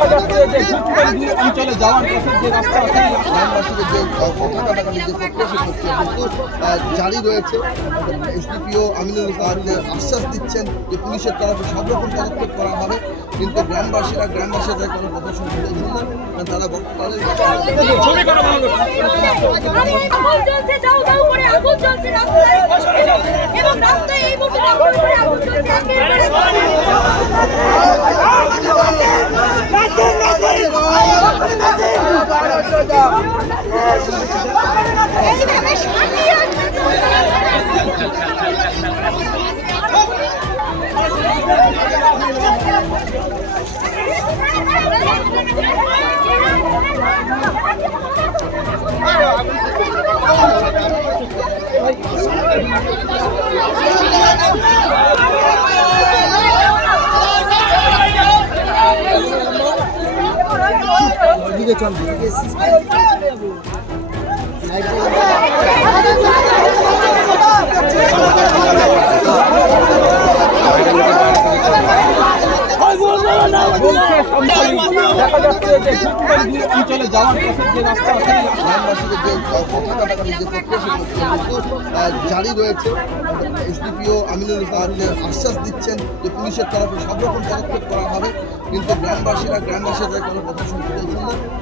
পথে যে রাস্তা আছে গ্রামবাসীদের যে কিন্তু জারি রয়েছে এসডিপিও আমিনুল খান আশ্বাস দিচ্ছেন যে পুলিশের তরফে সব রকম পদক্ষেপ করা হবে কিন্তু গ্রামবাসীরা গ্রামবাসীদের কোনো কথা শুনতে না তারা বক্তব্য এবং রাস্তায় এই মুহূর্তে আগুন করে Elime meşgul diyor. এইভাবে দিকে চল। গ্রামবাসীদের জারি রয়েছে। এসডিপিও আমিনুল আশ্বাস দিচ্ছেন যে পুলিশের তরফে সব রকম পদক্ষেপ করা হবে, কিন্তু গ্রামবাসীরা, গ্রামবাসীদের কোনো কথা শুনতে